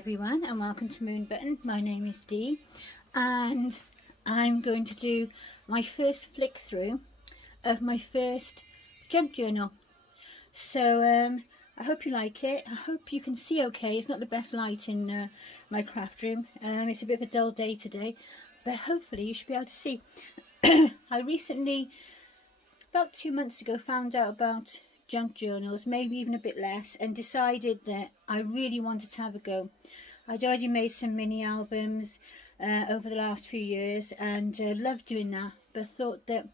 everyone, and welcome to Moon Button. My name is Dee, and I'm going to do my first flick through of my first junk journal. So I hope you like it. I hope you can see okay. It's not the best light in my craft room. It's a bit of a dull day today, but hopefully you should be able to see. I recently, about 2 months ago, found out about junk journals, maybe even a bit less, and decided that I really wanted to have a go. I'd already made some mini albums over the last few years, and loved doing that, but thought that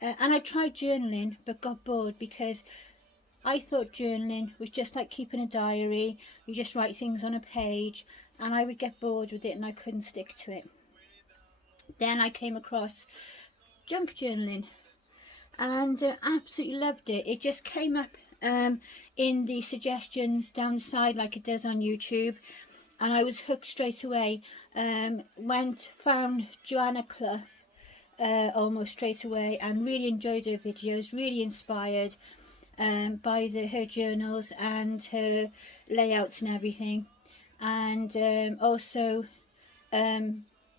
and I tried journaling but got bored, because I thought journaling was just like keeping a diary. You just write things on a page, and I would get bored with it and I couldn't stick to it. Then I came across junk journaling and absolutely loved it. It just came up in the suggestions down the side like it does on YouTube, and I was hooked straight away. Found Joanna Clough almost straight away, and really enjoyed her videos, really inspired by her journals and her layouts and everything. And also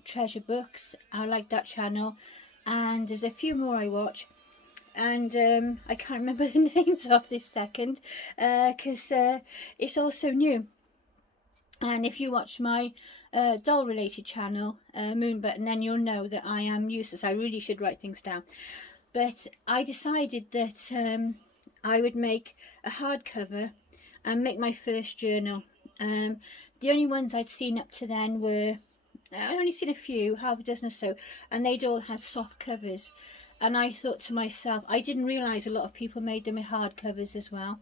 Treasure Books, I like that channel, and there's a few more I watch, and I can't remember the names of this second because it's all so new. And if you watch my doll related channel, Moon Button, then you'll know that I am useless. I really should write things down. But I decided that I would make a hardcover and make my first journal. The only ones I'd seen up to then were, I'd only seen a few, half a dozen or so, and they'd all had soft covers. And I thought to myself, I didn't realise a lot of people made them with hard covers as well.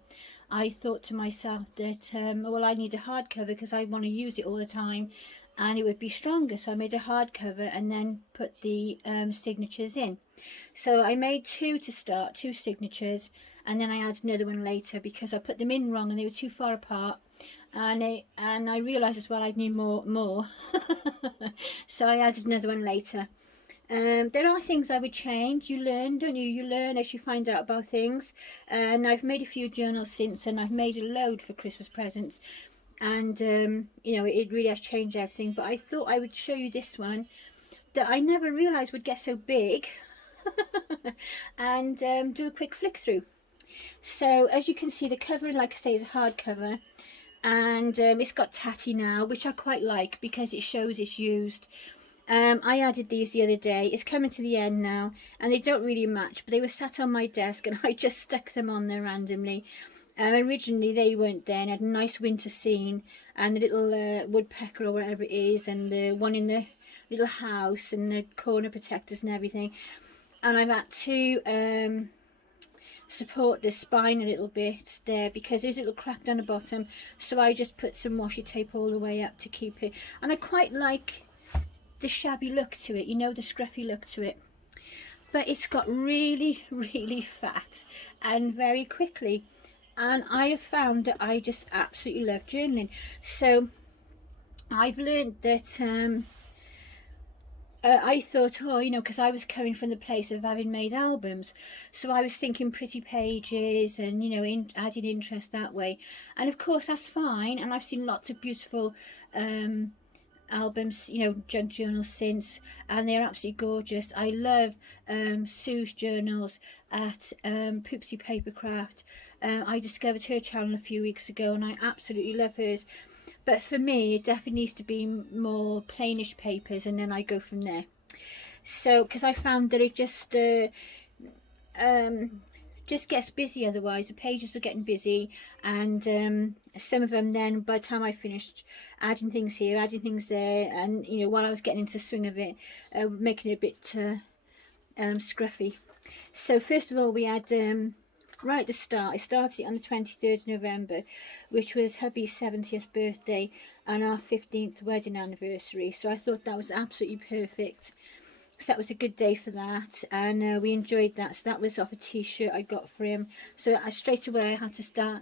I thought to myself that, well, I need a hardcover because I want to use it all the time and it would be stronger. So I made a hardcover and then put the signatures in. So I made two to start, two signatures, and then I added another one later because I put them in wrong and they were too far apart. And I realised as well I'd need more. So I added another one later. There are things I would change. You learn, don't you? You learn as you find out about things. And I've made a few journals since, and I've made a load for Christmas presents. And, you know, it really has changed everything. But I thought I would show you this one that I never realised would get so big. And do a quick flick through. So, as you can see, the cover, like I say, is a hardcover. And it's got tatty now, which I quite like because it shows it's used. I added these the other day. It's coming to the end now, and they don't really match, but they were sat on my desk and I just stuck them on there randomly. Originally they weren't there, and had a nice winter scene and the little woodpecker or whatever it is, and the one in the little house and the corner protectors and everything. And I've had to support the spine a little bit there because there's a little crack down the bottom, so I just put some washi tape all the way up to keep it. And I quite like the shabby look to it, you know, the scruffy look to it, but it's got really fat and very quickly, and I have found that I just absolutely love journaling. So I've learned that I thought, oh, you know, because I was coming from the place of having made albums, so I was thinking pretty pages and, you know, adding interest that way. And of course that's fine, and I've seen lots of beautiful albums, you know, junk journals since, and they're absolutely gorgeous. I love Sue's journals at Poopsie Papercraft. I discovered her channel a few weeks ago and I absolutely love hers. But for me, it definitely needs to be more plainish papers, and then I go from there. So, because I found that it just gets busy otherwise. The pages were getting busy, and some of them then, by the time I finished adding things here, adding things there, and, you know, while I was getting into the swing of it, making it a bit scruffy. So first of all, we had right at the start, I started it on the 23rd of November, which was hubby's 70th birthday and our 15th wedding anniversary. So I thought that was absolutely perfect. So that was a good day for that, and we enjoyed that. So that was off a t-shirt I got for him. So straight away I had to start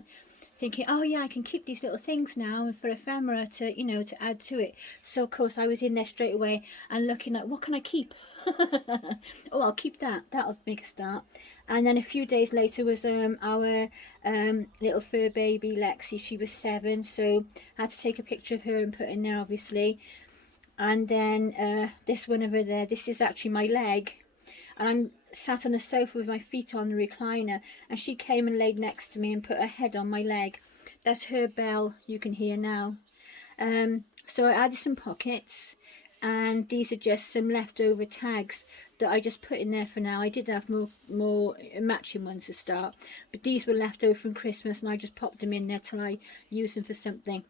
thinking, oh yeah, I can keep these little things now and for ephemera to, you know, to add to it. So of course I was in there straight away and looking at what can I keep. Oh, I'll keep that, that'll make a start. And then a few days later was our little fur baby Lexi. She was 7, so I had to take a picture of her and put in there, obviously. And then this one over there, this is actually my leg, and I'm sat on the sofa with my feet on the recliner, and she came and laid next to me and put her head on my leg. That's her bell, you can hear now. So I added some pockets, and these are just some leftover tags that I just put in there for now. I did have more matching ones to start, but these were left over from Christmas, and I just popped them in there till I use them for something.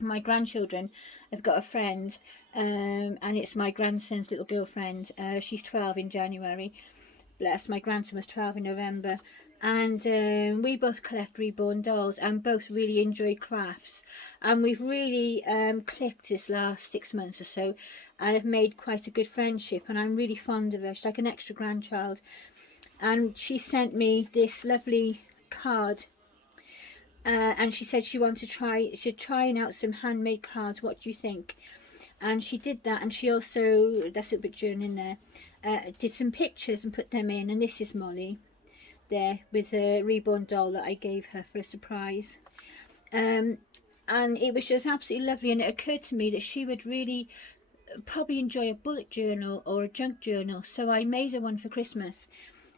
My grandchildren have got a friend, and it's my grandson's little girlfriend. She's 12 in January. Bless, my grandson was 12 in November. And we both collect reborn dolls and both really enjoy crafts. And we've really clicked this last 6 months or so, and have made quite a good friendship, and I'm really fond of her. She's like an extra grandchild. And she sent me this lovely card, and she said she wanted to she's trying out some handmade cards. What do you think? And she did that, and she also, that's a bit journaling there, did some pictures and put them in. And this is Molly there with a reborn doll that I gave her for a surprise. And it was just absolutely lovely, and it occurred to me that she would really probably enjoy a bullet journal or a junk journal, so I made her one for Christmas,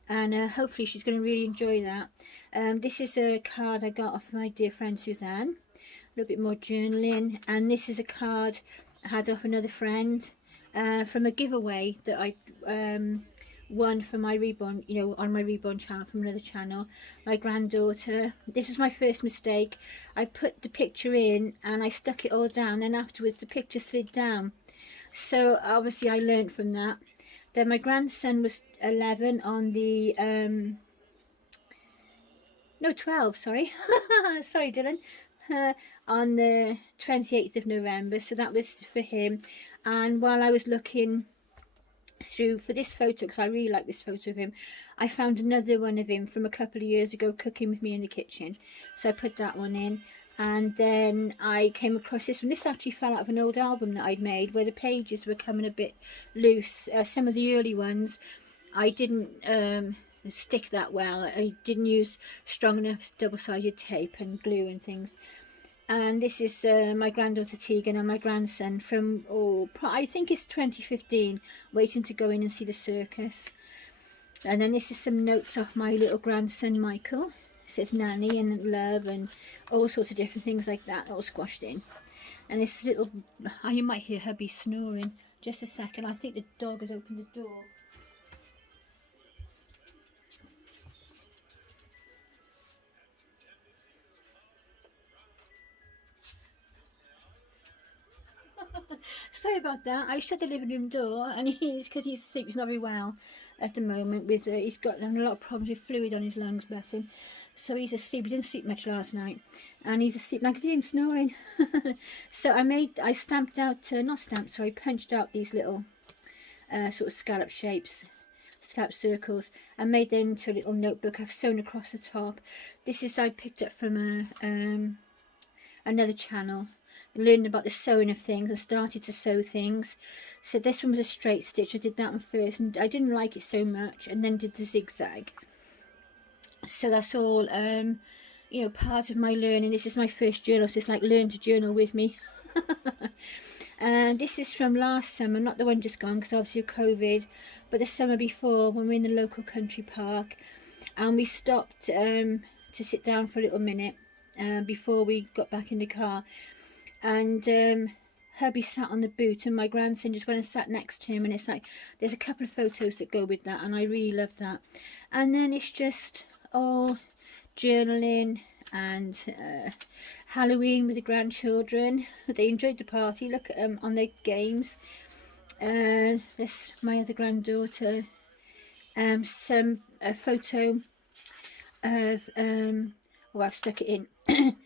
and hopefully she's going to really enjoy that. This is a card I got off my dear friend Suzanne, a little bit more journaling. And this is a card I had off another friend from a giveaway that I won for my Reborn, you know, on my Reborn channel, from another channel, my granddaughter. This is my first mistake. I put the picture in and I stuck it all down, and afterwards the picture slid down, so obviously I learned from that. Then my grandson was 11 on the no, 12, sorry. Sorry, Dylan. On the 28th of November, so that was for him. And while I was looking through for this photo, because I really like this photo of him, I found another one of him from a couple of years ago cooking with me in the kitchen, so I put that one in. And then I came across this one. This actually fell out of an old album that I'd made, where the pages were coming a bit loose. Some of the early ones I didn't stick that well. I didn't use strong enough double-sided tape and glue and things. And this is my granddaughter Tegan and my grandson from, I think it's 2015, waiting to go in and see the circus. And then this is some notes off my little grandson Michael. It says nanny and love and all sorts of different things like that, all squashed in. And this little, you might hear hubby snoring. Just a second, I think the dog has opened the door. Sorry about that. I shut the living room door, and because he's sick, he's not very well at the moment. With he's got a lot of problems with fluid on his lungs, bless him. So he's asleep. He didn't sleep much last night, and he's asleep. And I could hear him snoring. So I stamped out, not stamped, sorry, punched out these little sort of scallop shapes, scallop circles, and made them into a little notebook I've sewn across the top. This is I picked up from another channel, learning about the sewing of things, and started to sew things. So this one was a straight stitch. I did that one first, and I didn't like it so much, and then did the zigzag. So that's all you know, part of my learning. This is my first journal, so it's like learn to journal with me. And this is from last summer, not the one just gone because obviously of COVID, but the summer before, when we were in the local country park, and we stopped to sit down for a little minute before we got back in the car. And hubby sat on the boot, and my grandson just went and sat next to him, and it's like there's a couple of photos that go with that, and I really love that. And then it's just all journaling and Halloween with the grandchildren. They enjoyed the party. Look at them on their games. This my other granddaughter. A photo of I've stuck it in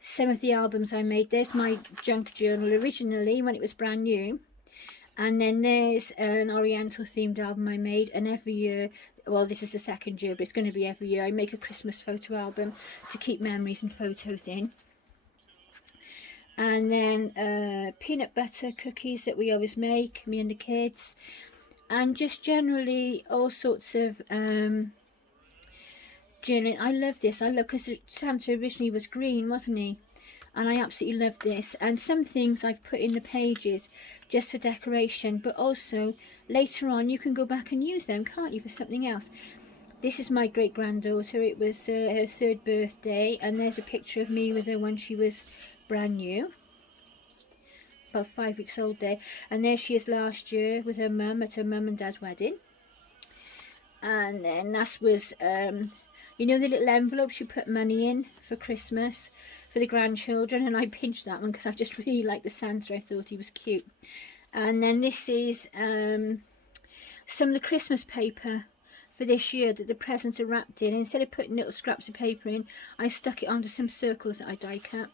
some of the albums I made. There's my junk journal originally when it was brand new, and then there's an Oriental themed album I made. And every year, well, this is the second year, but it's going to be every year, I make a Christmas photo album to keep memories and photos in. And then peanut butter cookies that we always make, me and the kids, and just generally all sorts of journaling. I love this. I love, because Santa originally was green, wasn't he? And I absolutely love this. And some things I've put in the pages just for decoration, but also later on you can go back and use them, can't you, for something else. This is my great granddaughter. It was her 3rd birthday, and there's a picture of me with her when she was brand new, about 5 weeks old there. And there she is last year with her mum at her mum and dad's wedding. And then that was you know, the little envelopes you put money in for Christmas for the grandchildren, and I pinched that one because I just really liked the Santa. I thought he was cute. And then this is some of the Christmas paper for this year that the presents are wrapped in. Instead of putting little scraps of paper in, I stuck it onto some circles that I die cut.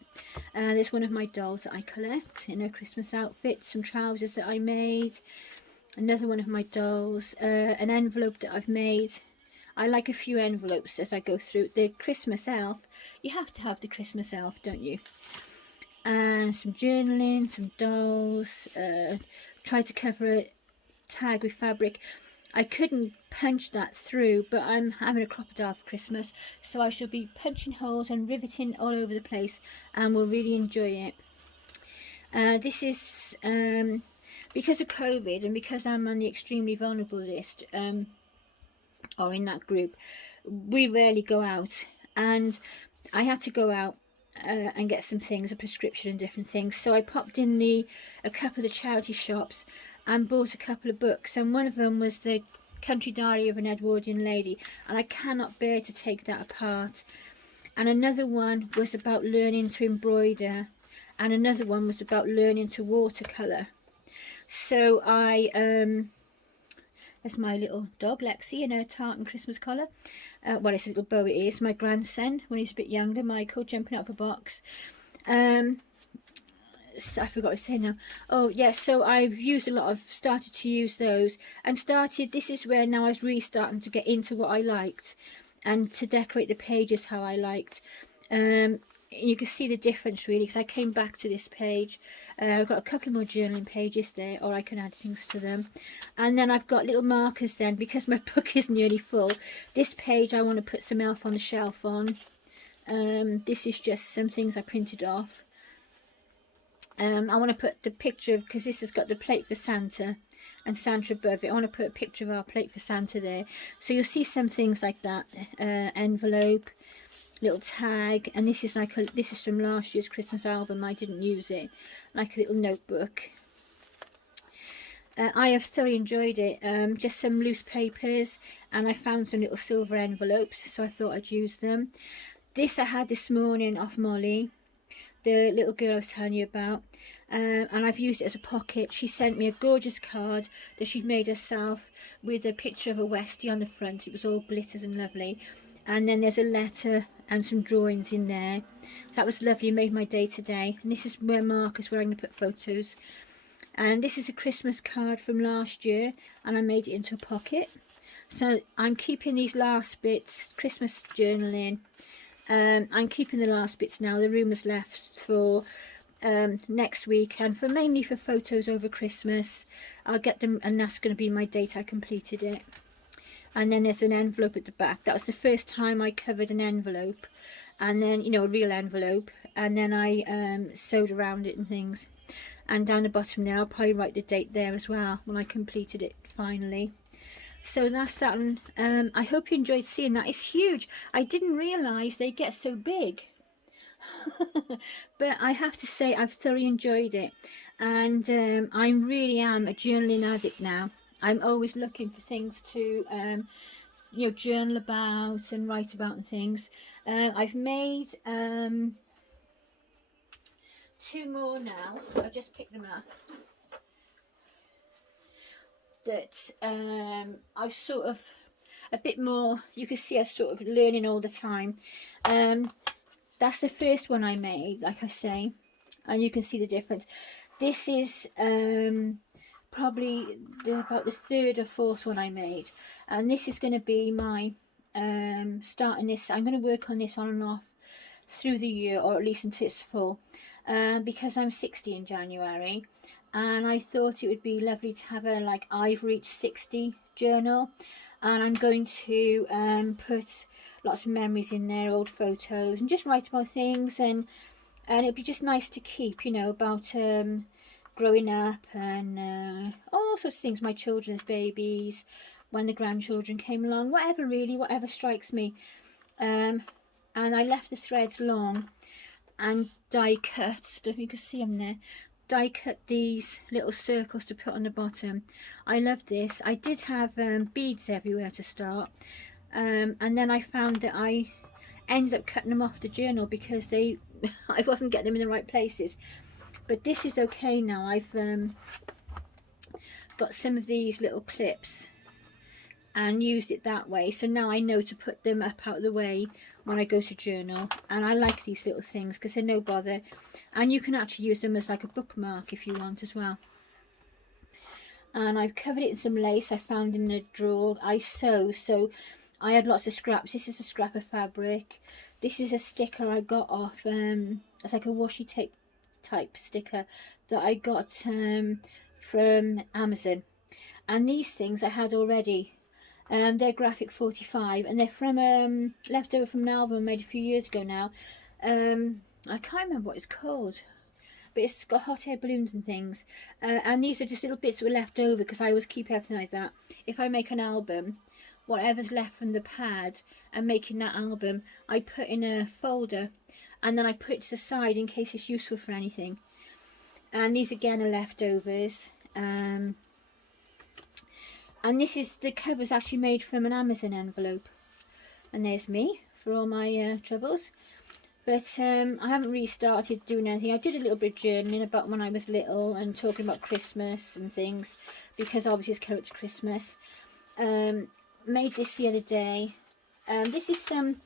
There's one of my dolls that I collect in her Christmas outfit, some trousers that I made, another one of my dolls, an envelope that I've made. I like a few envelopes as I go through. The Christmas elf, you have to have the Christmas elf, don't you? And some journaling, some dolls, tried to cover a tag with fabric. I couldn't punch that through, but I'm having a crocodile for Christmas, so I shall be punching holes and riveting all over the place, and will really enjoy it. This is because of COVID, and because I'm on the extremely vulnerable list, or in that group, we rarely go out, and I had to go out and get some things, a prescription and different things. So I popped in a couple of the charity shops and bought a couple of books, and one of them was the Country Diary of an Edwardian Lady, and I cannot bear to take that apart. And another one was about learning to embroider, and another one was about learning to watercolour. So I there's my little dog Lexi in her tartan Christmas collar. Well, it's a little bow. It is my grandson when he's a bit younger, Michael, jumping out of a box. So I forgot what to say now. Oh yes, so I've used a lot of, started to use those, and this is where now I was really starting to get into what I liked, and to decorate the pages how I liked. You can see the difference really, because I came back to this page. I've got a couple more journaling pages there, or I can add things to them. And then I've got little markers then, because my book is nearly full. This page I want to put some Elf on the Shelf on. This is just some things I printed off. I want to put the picture, because this has got the plate for Santa and Santa above it. I want to put a picture of our plate for Santa there. So you'll see some things like that. Envelope, little tag, and this is like this is from last year's Christmas album. I didn't use it. Like a little notebook. I have thoroughly enjoyed it. Just some loose papers, and I found some little silver envelopes, so I thought I'd use them. This I had this morning off Molly, the little girl I was telling you about, and I've used it as a pocket. She sent me a gorgeous card that she'd made herself with a picture of a Westie on the front. It was all glitters and lovely, and then there's a letter and some drawings in there. That was lovely, it made my day today. And this is where markers where I'm going to put photos. And this is a Christmas card from last year, and I made it into a pocket. So I'm keeping these last bits, Christmas journaling. I'm keeping the last bits now. The room is left for next week, and mainly for photos over Christmas. I'll get them, and that's going to be my date I completed it. And then there's an envelope at the back. That was the first time I covered an envelope, and then, you know, a real envelope, and then I sewed around it and things. And down the bottom there, I'll probably write the date there as well when I completed it finally. So that's that, and I hope you enjoyed seeing that. It's huge. I didn't realise they get so big. But I have to say I've thoroughly enjoyed it, and I really am a journaling addict now. I'm always looking for things to you know, journal about and write about and things. I've made 2 more now. I just picked them up. That I sort of a bit more, you can see I sort of learning all the time. That's the first one I made, like I say, and you can see the difference. This is probably about the 3rd or 4th one I made, and this is going to be my starting this. I'm going to work on this on and off through the year, or at least until it's full, because I'm 60 in January, and I thought it would be lovely to have a, like, I've reached 60 journal. And I'm going to put lots of memories in there, old photos, and just write about things, and it'd be just nice to keep, you know, about growing up and all sorts of things, my children's babies, when the grandchildren came along, whatever really, whatever strikes me. And I left the threads long and die cut, don't know if you can see them there, die cut these little circles to put on the bottom. I love this. I did have beads everywhere to start, and then I found that I ended up cutting them off the journal because they I wasn't getting them in the right places. But this is okay now. I've got some of these little clips and used it that way, so now I know to put them up out of the way when I go to journal. And I like these little things because they're no bother, and you can actually use them as like a bookmark if you want as well. And I've covered it in some lace I found in the drawer. I sew, so I had lots of scraps. This is a scrap of fabric. This is a sticker I got off, it's like a washi tape type sticker that I got from Amazon. And these things I had already. They're Graphic 45, and they're from leftover from an album I made a few years ago now. I can't remember what it's called, but it's got hot air balloons and things. And these are just little bits that were left over because I always keep everything like that. If I make an album, whatever's left from the pad and making that album, I put in a folder, and then I put it to the side in case it's useful for anything. And these again are leftovers. And this is, the cover's actually made from an Amazon envelope. And there's me for all my troubles. But I haven't really started doing anything. I did a little bit of journaling about when I was little and talking about Christmas and things, because obviously it's coming to Christmas. Made this the other day. This is some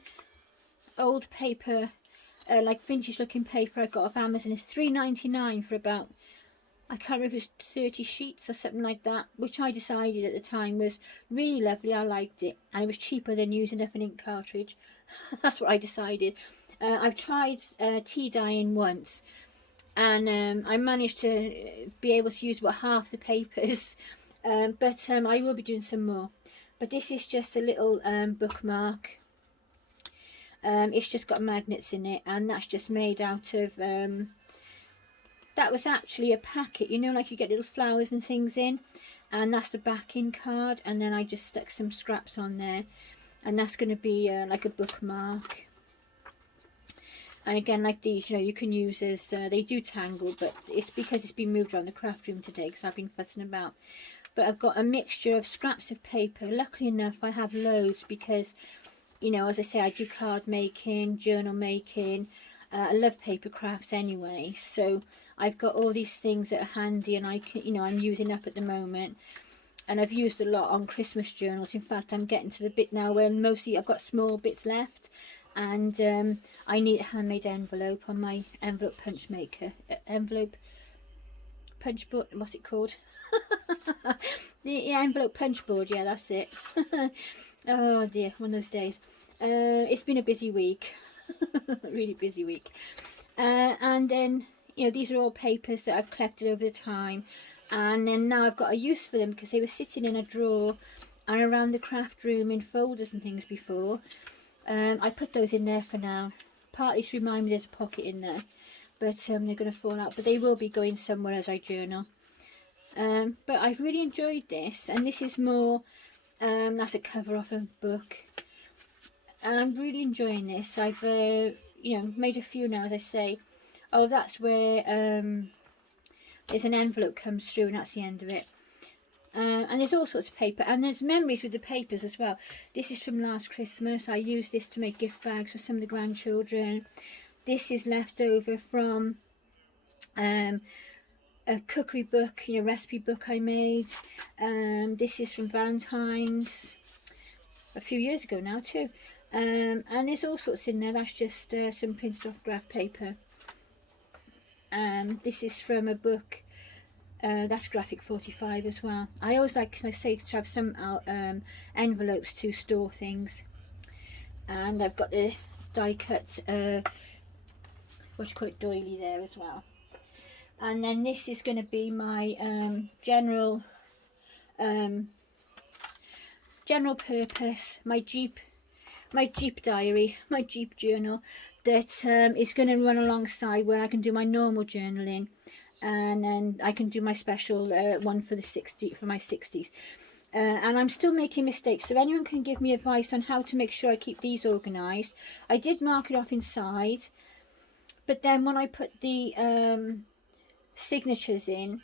old paper, like vintage looking paper I got off Amazon. It's $3.99 for about, I can't remember if it's 30 sheets or something like that, which I decided at the time was really lovely. I liked it, and it was cheaper than using up an ink cartridge. That's what I decided. I've tried tea dyeing once, and I managed to be able to use about half the papers, but I will be doing some more. But this is just a little bookmark. It's just got magnets in it, and that's just made out of that was actually a packet, you know, like you get little flowers and things in, and that's the backing card. And then I just stuck some scraps on there, and that's going to be like a bookmark. And again, like these, you know, you can use as they do tangle, but it's because it's been moved around the craft room today because I've been fussing about. But I've got a mixture of scraps of paper. Luckily enough, I have loads because, you know, as I say, I do card making, journal making. I love paper crafts anyway, so I've got all these things that are handy, and I can, you know, I'm using up at the moment. And I've used a lot on Christmas journals. In fact, I'm getting to the bit now where mostly I've got small bits left, and I need a handmade envelope on my envelope punch maker. Envelope punch board, what's it called? the envelope punch board, yeah, that's it. Oh dear, one of those days. It's been a busy week. Really busy week. And then, you know, these are all papers that I've collected over the time, and then now I've got a use for them because they were sitting in a drawer and around the craft room in folders and things before. I put those in there for now, partly to remind me there's a pocket in there, but they're going to fall out, but they will be going somewhere as I journal. But I've really enjoyed this, and this is more, that's a cover off a book, and I'm really enjoying this. I've you know, made a few now, as I say. Oh, that's where there's an envelope comes through, and that's the end of it. And there's all sorts of paper, and there's memories with the papers as well. This is from last Christmas. I used this to make gift bags for some of the grandchildren. This is left over from a cookery book, you know, recipe book I made. This is from Valentine's a few years ago now too. And there's all sorts in there. That's just some printed off graph paper. This is from a book, that's Graphic 45 as well. I always like, I say, to have some envelopes to store things. And I've got the die cut, what you call it, doily there as well. And then this is going to be my general purpose, my Jeep my Jeep diary, my Jeep journal, that is going to run alongside where I can do my normal journaling, and then I can do my special one for my 60s. And I'm still making mistakes, so if anyone can give me advice on how to make sure I keep these organised. I did mark it off inside, but then when I put the signatures in,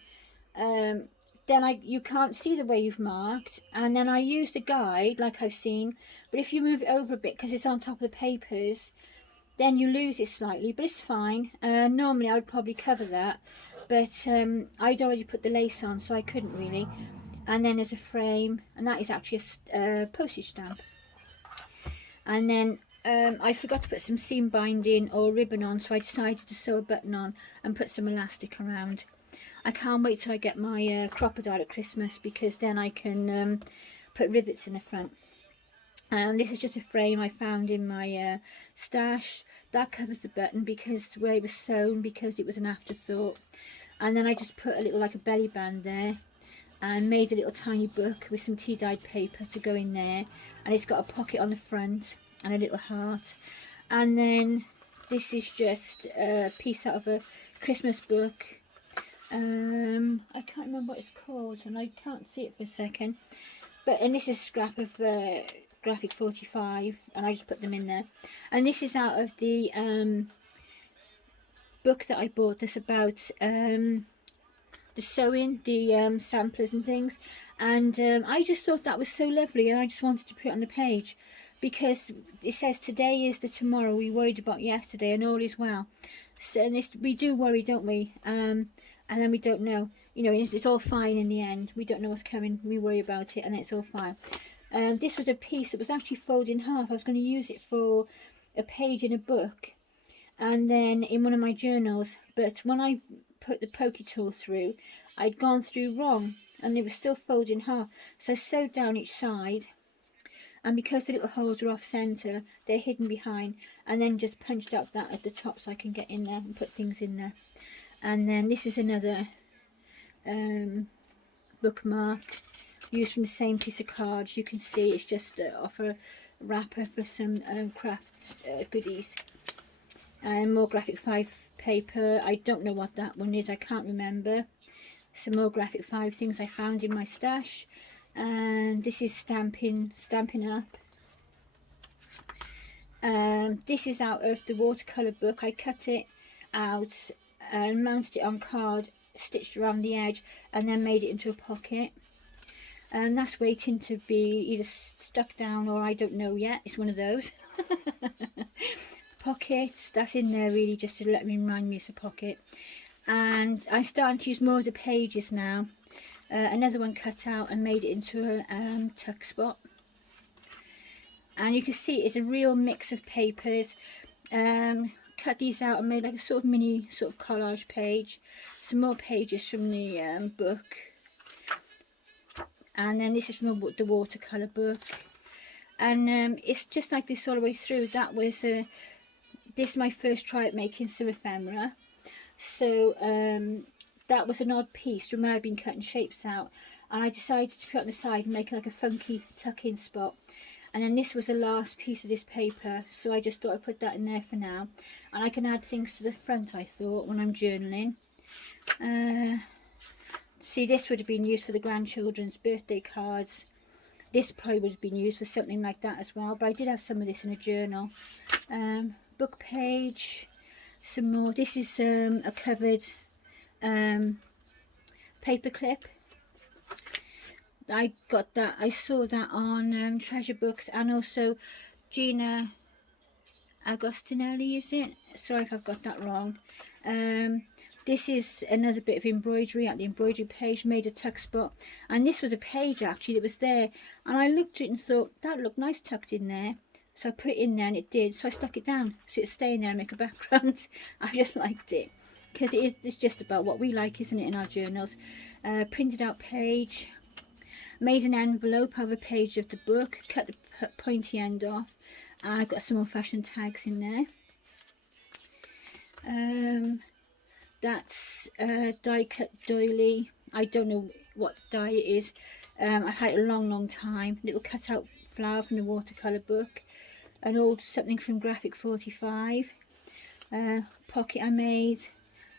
then you can't see the way you've marked, and then I use the guide like I've seen, but if you move it over a bit because it's on top of the papers, then you lose it slightly, but it's fine. Normally I would probably cover that, but I'd already put the lace on, so I couldn't really. And then there's a frame, and that is actually a postage stamp. And then I forgot to put some seam binding or ribbon on, so I decided to sew a button on and put some elastic around. I can't wait till I get my crocodile at Christmas, because then I can put rivets in the front. And this is just a frame I found in my stash. That covers the button because where it was sewn, because it was an afterthought. And then I just put a little, like a belly band there, and made a little tiny book with some tea dyed paper to go in there, and it's got a pocket on the front and a little heart. And then this is just a piece out of a Christmas book. I can't remember what it's called, and I can't see it for a second, and this is a scrap of Graphic 45, and I just put them in there. And this is out of the book that I bought that's about the sewing, the samplers and things, and I just thought that was so lovely, and I just wanted to put it on the page, because it says today is the tomorrow we worried about yesterday, and all is well. So, and we do worry, don't we? And then we don't know, you know, it's all fine in the end. We don't know what's coming, we worry about it, and it's all fine. This was a piece that was actually folded in half. I was going to use it for a page in a book, and then in one of my journals, but when I put the pokey tool through, I'd gone through wrong, and it was still folded in half. So I sewed down each side, and because the little holes are off centre, they're hidden behind, and then just punched up that at the top so I can get in there and put things in there. And then this is another bookmark used from the same piece of cards. You can see it's just off a wrapper for some craft goodies. And more Graphic 5 paper. I don't know what that one is, I can't remember. Some more Graphic 5 things I found in my stash. And this is Stampin' Up. This is out of the watercolour book. I cut it out and mounted it on card, stitched around the edge, and then made it into a pocket. And that's waiting to be either stuck down, or I don't know yet. It's one of those. Pockets, that's in there really just to let me remind me it's a pocket. And I'm starting to use more of the pages now. Another one cut out and made it into a tuck spot. And you can see it's a real mix of papers. Cut these out and made like a sort of mini sort of collage page. Some more pages from the book. And then this is from the watercolour book. And it's just like this all the way through. That was this is my first try at making some ephemera. So that was an odd piece. Remember, I've been cutting shapes out, and I decided to put it on the side and make like a funky tuck-in spot. And then this was the last piece of this paper, so I just thought I'd put that in there for now. And I can add things to the front, I thought, when I'm journaling. See, this would have been used for the grandchildren's birthday cards. This probably would have been used for something like that as well, but I did have some of this in a journal. Book page, some more. This is a covered paper clip. I got that, I saw that on Treasure Books, and also Gina Agostinelli, is it? Sorry if I've got that wrong. This is another bit of embroidery at the embroidery page, made a tuck spot. And this was a page actually that was there, and I looked at it and thought that looked nice tucked in there, so I put it in there, and it did. So I stuck it down so it's staying there and make a background. I just liked it, because it's just about what we like, isn't it, in our journals. Printed out page, made an envelope of a page of the book, cut the pointy end off, and I've got some old fashioned tags in there. That's die cut doily. I don't know what die it is. I had it a long time. Little cut out flower from the watercolour book. an old something from Graphic 45 pocket I made,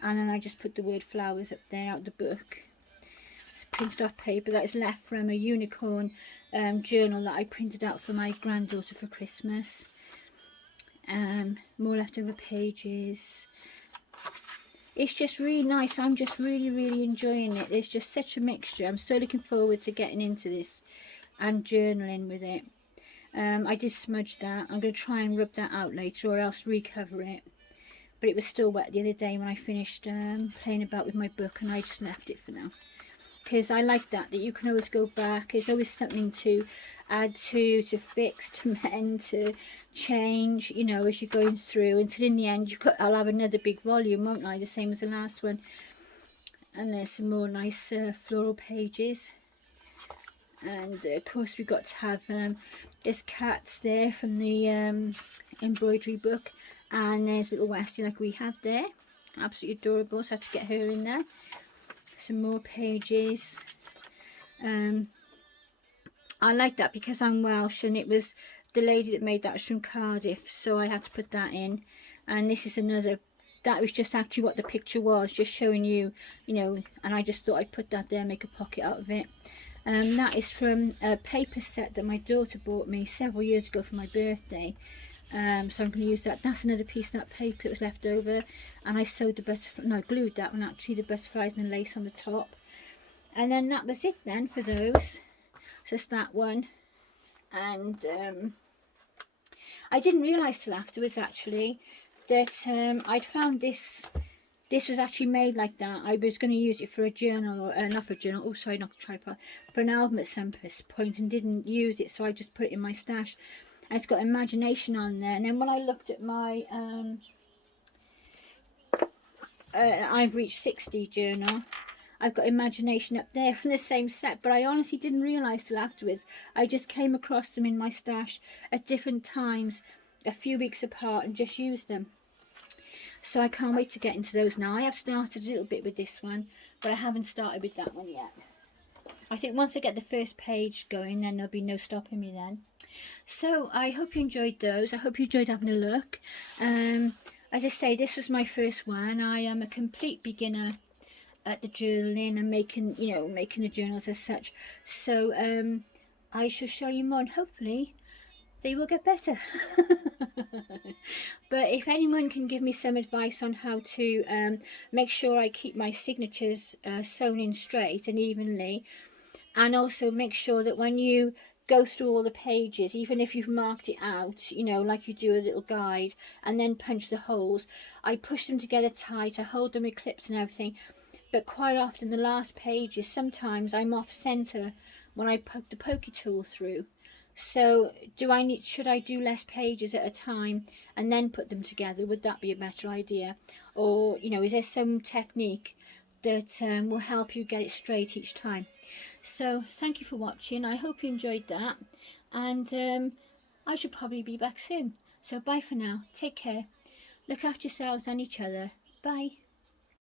and then I just put the word flowers up there out the book. It's printed off paper that is left from a unicorn journal that I printed out for my granddaughter for Christmas. More leftover pages. It's just really nice. I'm just really enjoying it. It's just such a mixture. I'm so looking forward to getting into this and journaling with it. I did smudge that. I'm going to try and rub that out later, or else recover it. But it was still wet the other day when I finished playing about with my book, and I just left it for now. Because I like that you can always go back. There's always something to add to fix, to mend, to change, you know, as you're going through, until in the end I'll have another big volume, won't I, the same as the last one. And there's some more nice floral pages. And of course we've got to have there's cats there from the embroidery book, and there's little Westie like we have there, absolutely adorable, so I had to get her in there. Some more pages. I like that because I'm Welsh, and it was the lady that made that was from Cardiff, so I had to put that in. And this is another, that was just actually what the picture was, just showing you, you know, and I just thought I'd put that there, make a pocket out of it. That is from a paper set that my daughter bought me several years ago for my birthday. So I'm going to use that. That's another piece of that paper that was left over, and I sewed the butterfly, no, glued that one actually, the butterflies and the lace on the top. And then that was it then for those. So it's that one. And I didn't realise till afterwards actually that I'd found this. This was actually made like that. I was going to use it for a journal, or not for a journal, oh sorry, not a tripod, for an album at some point, and didn't use it, so I just put it in my stash. And it's got imagination on there. And then when I looked at my I've reached 60 journal, I've got imagination up there from the same set, but I honestly didn't realise till afterwards. I just came across them in my stash at different times, a few weeks apart, and just used them. So I can't wait to get into those now. I have started a little bit with this one, but I haven't started with that one yet. I think once I get the first page going, then there'll be no stopping me then. So I hope you enjoyed those. I hope you enjoyed having a look. As I say, this was my first one. I am a complete beginner at the journaling and making, you know, making the journals as such. So I shall show you more, and hopefully they will get better. But if anyone can give me some advice on how to make sure I keep my signatures sewn in straight and evenly, and also make sure that when you go through all the pages, even if you've marked it out, you know, like you do a little guide, and then punch the holes, I push them together tight, I hold them with clips and everything. But quite often the last pages, sometimes I'm off centre when I poke the pokey tool through. So should I do less pages at a time and then put them together? Would that be a better idea? Or, you know, is there some technique that will help you get it straight each time? So thank you for watching. I hope you enjoyed that, and I should probably be back soon. So bye for now. Take care. Look after yourselves and each other. Bye.